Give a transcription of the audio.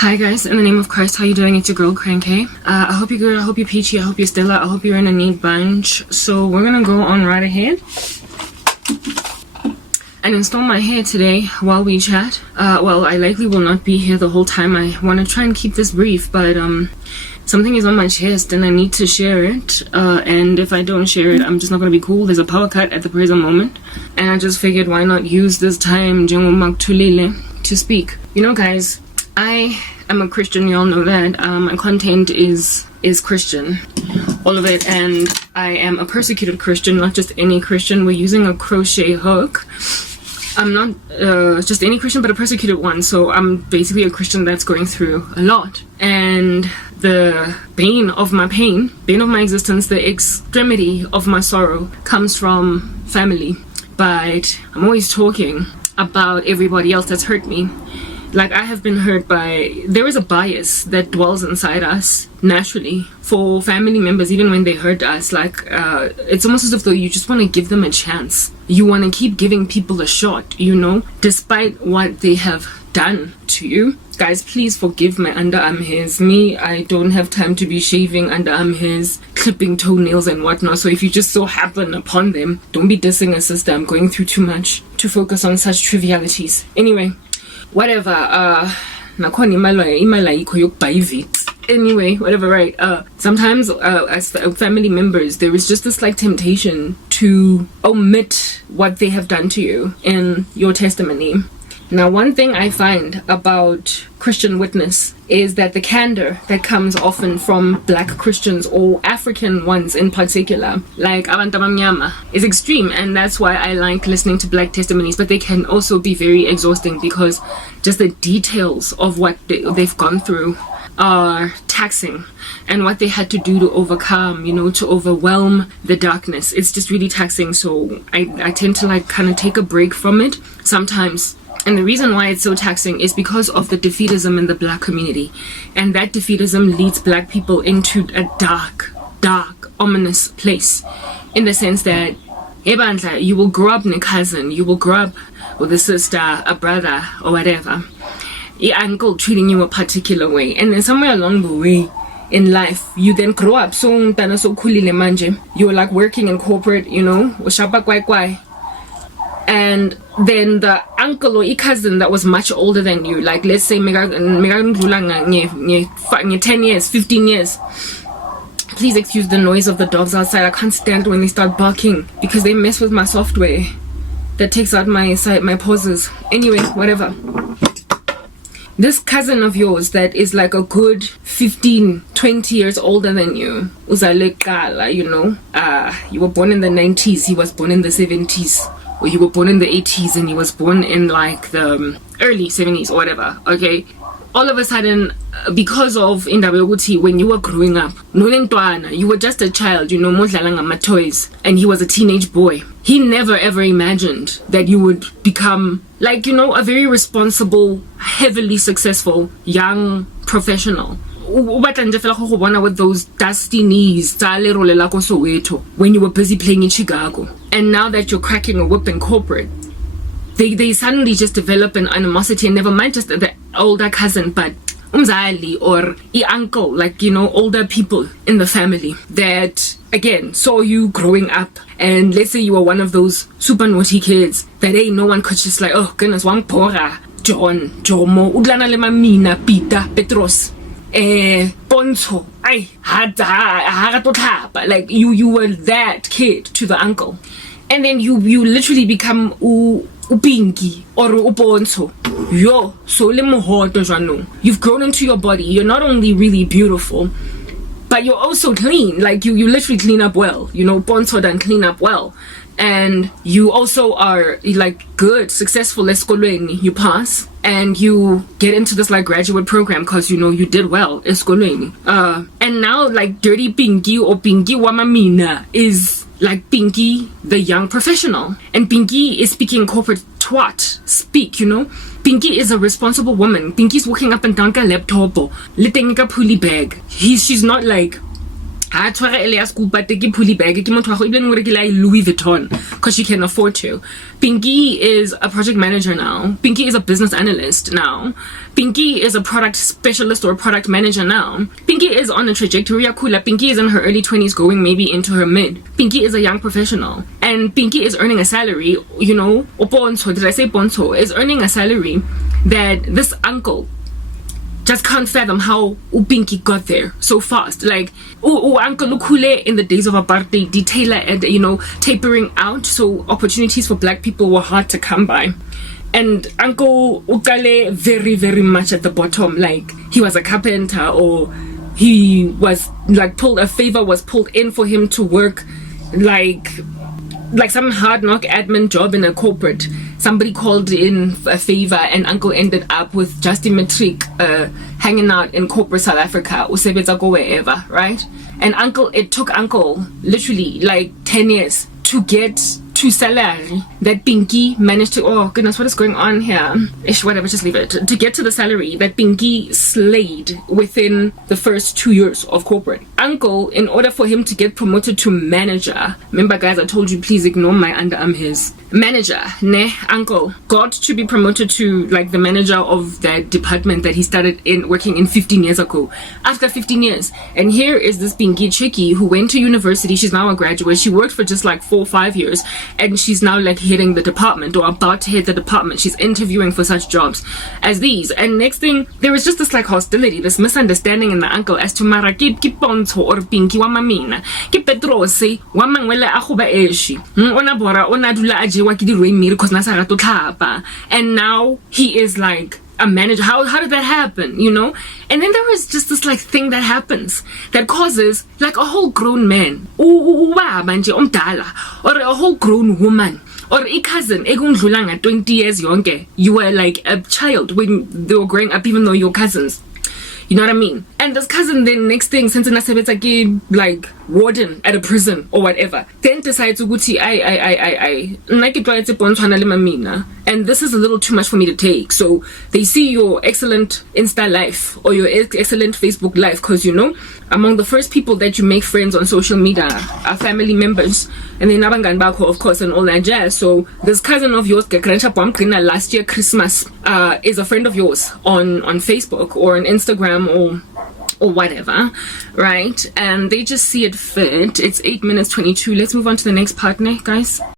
Hi guys, in the name of Christ, how you doing? It's your girl Cranky. I hope you're good, I hope you're peachy, I hope you're Stella, I hope you're in a neat bunch. So we're gonna go on right ahead and install my hair today while we chat. Well, I likely will not be here the whole time. I want to try and keep this brief, but something is on my chest and I need to share it. And if I don't share it, I'm just not gonna be cool. There's a power cut at the present moment, and I just figured why not use this time to speak. You know, guys, I am a Christian, you all know that. My content is Christian, all of it, and I am a persecuted Christian, not just any Christian. We're using a crochet hook. I'm not just any Christian, but a persecuted one, so I'm basically a Christian that's going through a lot. And the bane of my pain, bane of my existence, the extremity of my sorrow comes from family. But I'm always talking about everybody else that's hurt me. Like, I have been hurt by, there is a bias that dwells inside us naturally for family members, even when they hurt us. Like, it's almost as if though you just want to give them a chance. You want to keep giving people a shot, you know, despite what they have done to you. Guys, please forgive my underarm hairs. Me, I don't have time to be shaving underarm hairs, clipping toenails and whatnot. So if you just so happen upon them, don't be dissing a sister. I'm going through too much to focus on such trivialities. Anyway, whatever. Anyway, whatever, right? Sometimes as family members, there is just this like temptation to omit what they have done to you in your testimony. Now, one thing I find about Christian witness is that the candor that comes often from Black Christians, or African ones in particular, like abantu abamnyama, is extreme, and that's why I like listening to Black testimonies. But they can also be very exhausting because just the details of what they've gone through are taxing, and what they had to do to overcome, you know, to overwhelm the darkness. It's just really taxing. So I tend to like kind of take a break from it sometimes. And the reason why it's so taxing is because of the defeatism in the Black community. And that defeatism leads Black people into a dark, ominous place. In the sense that, you will grow up with a cousin, you will grow up with a sister, a brother, or whatever. Your uncle treating you a particular way. And then somewhere along the way in life, you then grow up. So you're like working in corporate, you know, and then the uncle or cousin that was much older than you, like let's say 10 years, 15 years. Please excuse the noise of the dogs outside. I can't stand when they start barking because they mess with my software that takes out my pauses. Anyway, whatever. This cousin of yours that is like a good 15, 20 years older than you, you know, you were born in the 90s, he was born in the 70s. Or you were born in the 80s and he was born in like the early 70s or whatever, okay? All of a sudden, because of Indabeguti, when you were growing up, you were just a child, you know, toys, and he was a teenage boy. He never ever imagined that you would become, like, you know, a very responsible, heavily successful young professional. With those dusty knees when you were busy playing in Chicago, and now that you're cracking a whip in corporate, they suddenly just develop an animosity, and never mind just the older cousin, but umzali or uncle, like, you know, older people in the family that again saw you growing up. And let's say you were one of those super naughty kids that no one could just like, oh goodness, one pora John Jomo udlana le mamina Peter Petros Poncho, like you were that kid to the uncle, and then you literally become upingi or uponcho. Yo, so le mohoto jano. You've grown into your body. You're not only really beautiful, but you're also clean. Like you literally clean up well. You know, poncho and clean up well. And you also are like good, successful eskolweni. You pass and you get into this like graduate program because you know you did well eskolweni. And now like dirty Pinky or Pinky Wamamina is like Pinky the young professional, and Pinky is speaking corporate twat speak, you know. Pinky is a responsible woman. Pinky's walking up and down ka laptop, letting a puli bag. She's not like I tshwara ele ya school but ke pully bag ke motho wa go ibile ngore ke la Louis Vuitton because she can afford to. Pinky is a project manager now. Pinky is a business analyst now. Pinky is a product specialist or product manager now. Pinky is on a trajectory yakula. Pinky is in her early 20s going maybe into her mid. Pinky is a young professional and Pinky is earning a salary, you know, oponso, did I say ponso, is earning a salary that this uncle just can't fathom how Pinky got there so fast. Like, Uncle Lukule in the days of apartheid, detailer and, you know, tapering out, so opportunities for black people were hard to come by. And Uncle Ukale very, very much at the bottom. Like, he was a carpenter or he was, like, a favor was pulled in for him to work, like some hard knock admin job in a corporate. Somebody called in a favor and Uncle ended up with Justin Matric hanging out in corporate South Africa, usebetsa go wherever, right? And it took Uncle literally like 10 years to get to salary that Pinky managed to, oh goodness, what is going on here? Ish, whatever, just leave it. To get to the salary that Pinky slayed within the first 2 years of corporate. Uncle, in order for him to get promoted to manager, remember guys, I told you please ignore my underarm, his manager, ne, Uncle got to be promoted to like the manager of that department that he started in working in 15 years ago. After 15 years. And here is this Pinky chickie who went to university. She's now a graduate. She worked for just like 4 or 5 years and she's now like heading the department or about to head the department. She's interviewing for such jobs as these. And next thing, there was just this like hostility, this misunderstanding in the uncle as to mara ki pontsho or Pinky wa mamina ki Petrose wa mangwele a go ba eshi ona bora ona dula a jewa ke di rwemiri because na sa rato tlhapa. And now he is like a manager. How did that happen, you know? And then there was just this like thing that happens that causes like a whole grown man manje omdala or a whole grown woman or a cousin egundlula nga 20 years yonke, you were like a child when they were growing up even though you're cousins. You know what I mean? And this cousin then next thing, since nasebetsa like warden at a prison or whatever, then decides ukuthi I nna ke tlwaetse pontshwana le mamina and this is a little too much for me to take. So they see your excellent Insta life or your excellent Facebook life because you know among the first people that you make friends on social media are family members and then abangani bakho of course and all that jazz. So this cousin of yours last year Christmas is a friend of yours on Facebook or on Instagram or whatever, right? And they just see it fit. It's 8 minutes 22. Let's move on to the next partner, guys.